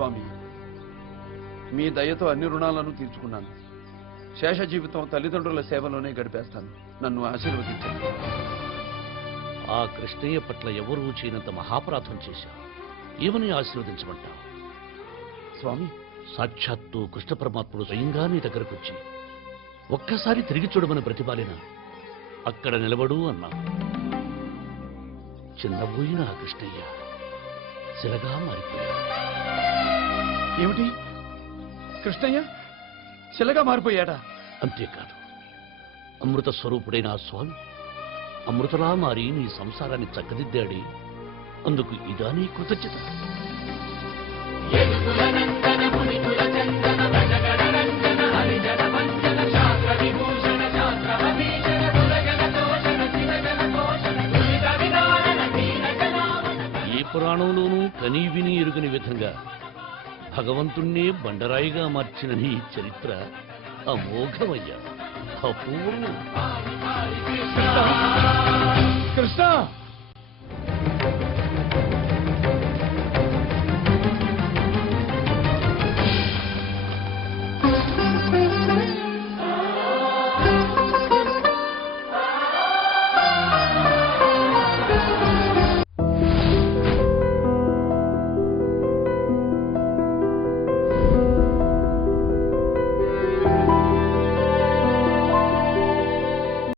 స్వామి, మీ దయతో అన్ని రుణాలను తీర్చుకున్నాను. శేష జీవితం తల్లిదండ్రుల సేవలోనే గడిపేస్తాను. నన్ను ఆశీర్వదించండి. ఆ కృష్ణయ్య పట్ల ఎవరూ చేయనంత మహాపరాధం చేశా. ఏమని ఆశీర్వదించమంటా? స్వామి, సాక్షాత్తు కృష్ణ పరమాత్ముడు స్వయంగా నీ దగ్గరకు వచ్చి ఒక్కసారి తిరిగి చూడమని ప్రతిపాలిన అక్కడ నిలబడు అన్నా. చిన్నబోయిన ఆ కృష్ణయ్య శిలగా మారిపోయాడు. ఏమిటి? కృష్ణయ్య శిలగా మారిపోయాడా? అంతేకాదు, అమృత స్వరూపుడైన ఆ స్వామి అమృతలా మారి నీ సంసారాన్ని చక్కదిద్దాడే. అందుకు ఇదా నీ కృతజ్ఞత? ఏ పురాణంలోనూ కనీ విని ఎరుగని విధంగా భగవంతుణ్ణే బండరాయిగా మార్చిన నీ చరిత్ర అమోఘమయ్యా, అపూర్వం. కృష్ణ!